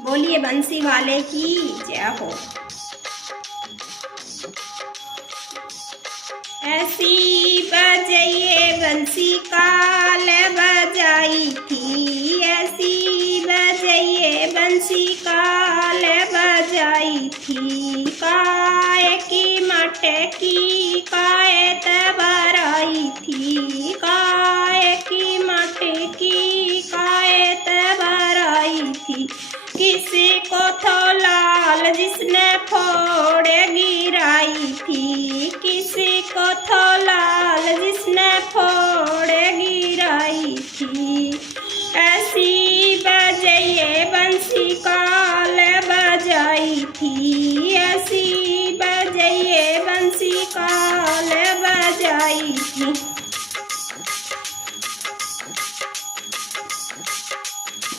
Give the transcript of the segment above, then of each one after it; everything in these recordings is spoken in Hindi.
बोलिए बंसी वाले की जय हो। ऐसी बजाइए बंसी काल बजाई थी, ऐसी बजाइए बंसी काल बजाई थी। काय की मटकी काय तबराई थी, काय की मटकी काय तबराई थी। किसी को तो लाल जिसने फोड़ गिराई थी, किसी को तो लाल जिसने फोड़ गिराई थी। ऐसी बजाइए बंसी काल बजाई थी, ऐसी बजाइए बंसी काल बजाई थी।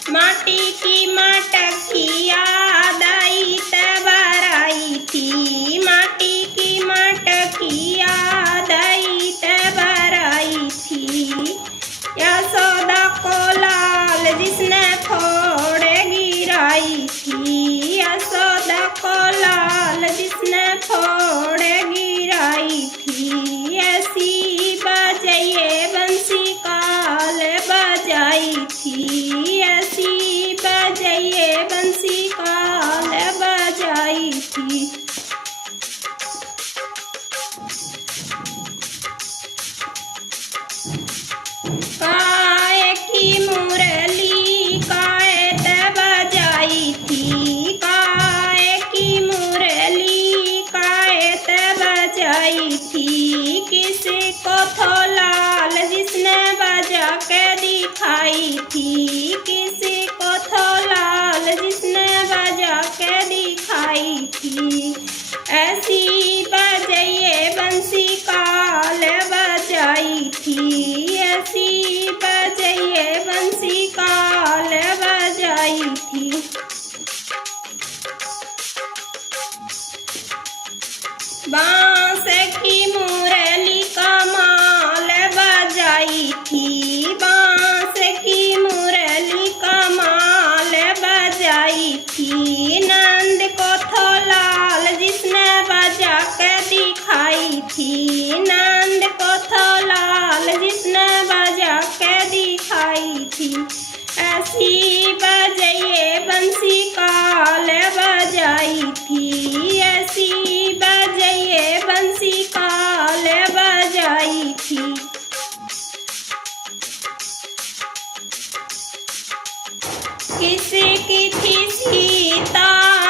माटी की मटकी याद आई तबराई थी, माटी की मटकी याद आई तबराई थी। यशोदा को लाल जिसने फोड़ गिराई थी, यशोदा को लाल जिसने फोड़ गिराई थी। ऐसी बजाइए बंसी काल बजाई थी, ऐसी बजाइए बंसी काल बजाई थी। काय की मुरली काय बजाई थी, काय की मुरली काय बजाई थी। किसी को तो लाल जिसने बजा के दिखाई थी, किसी को तो लाल जिसने बजा के दिखाई थी। ऐसी बजाइए बंसी काल बजाई थी, ऐसी बजाइए बंसी काल बजाई थी। बांस की मुरली कमाल बजाई थी, बांस की मुरली कमाल बजाई थी। नंद को तो लाल जिसने बजा के दिखाई थी, नंद को तो लाल जिसने बजा के दिखाई थी। ऐसी बजाइए बंसी काल बजाई थी, ऐसी बजाइए बंसी काल बजाई थी। किसी की थी सीता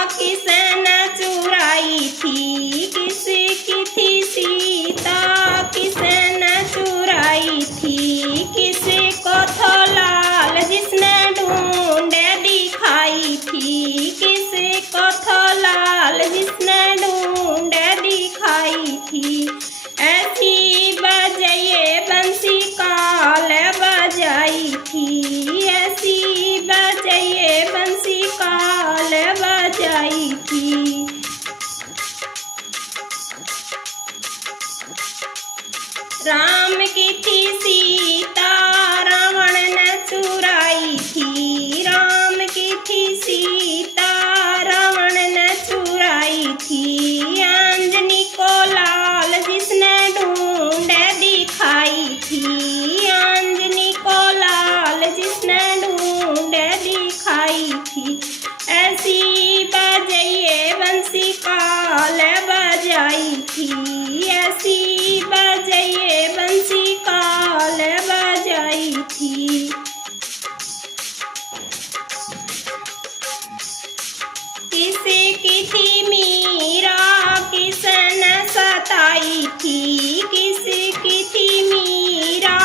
किसने चुराई थी, किसी की थी सीता किसने चुराई थी। किसी को तो लाल जिसने ढूंढे दिखाई थी, किसी को तो लाल जिसने ढूंढे दिखाई थी। ऐसी बजाइए बंसी काल बजाई थी, ऐसी बजाइए बंसी काल बजाई थी। राम की थी सीता रावण ने चुराई थी, राम की थी सीता रावण ने चुराई थी। अंजनी को लाल जिसने ढूंढे दिखाई थी, अंजनी को लाल जिसने ढूंढे दिखाई थी। ऐसी बजाइए बंसी काल बजाई थी, ऐसी बजाइए बंसी काल बजाई थी। किसी की थी मीरा किसने सताई थी, किसी की थी मीरा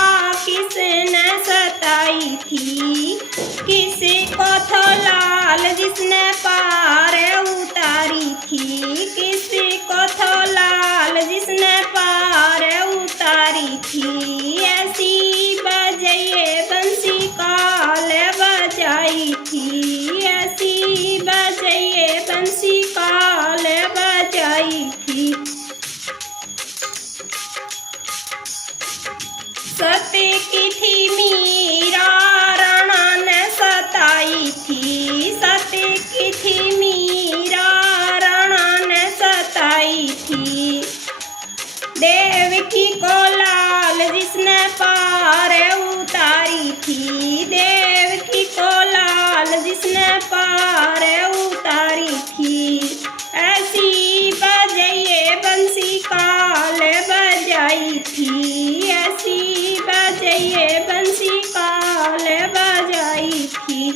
किसने सताई थी। किसी को तो लाल जिसने पार उतारी थी, किसी को तो लाल जिसने पार उतारी थी। ऐसी बजाइए बंसी काल बजाई थी, ऐसी बजाइए बंसी काल बजाई थी। सती की थी मीरा राणा ने सता जिसने पार उतारी थी। ऐसी बजाइए बंसी काल बजाई थी, ऐसी बजाइए बंसी काल बजाई थी।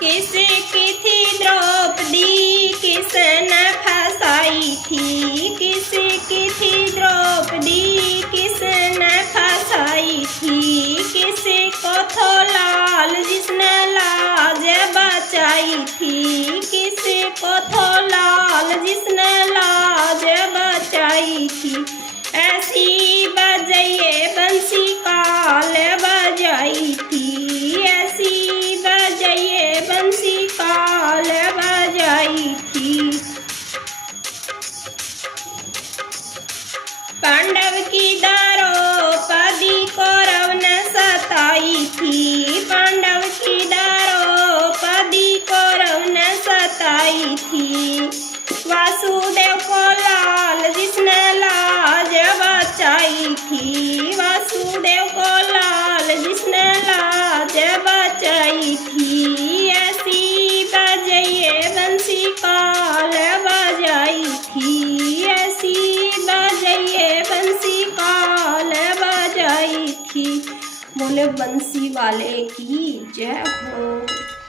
किसकी थी द्रौपदी किसने फसाई थी, किसकी थी द्रौपदी किसने फसाई थी। किसको थो लाल जिसने लाज बचाई थी, किसको थो लाल जिसने लाज बचाई थी। ऐसी बजाइए बंसी काल बजाई थी, ऐसी बजाइए बंसी काल बजाई थी। पांडव की द्रौपदी कौरव ने सताई थी, पांडव की द्रौपदी कौरव ने सताई थी। वासुदेव को लाल जिसने लाज बचाई थी, वासुदेव को लाल जिसने लाज बचाई थी। ऐसी बजाइए बंसी काल बजाई थी, ऐसी बजाइए बंसी काल बजाई थी। बोले बंसी वाले की जय हो।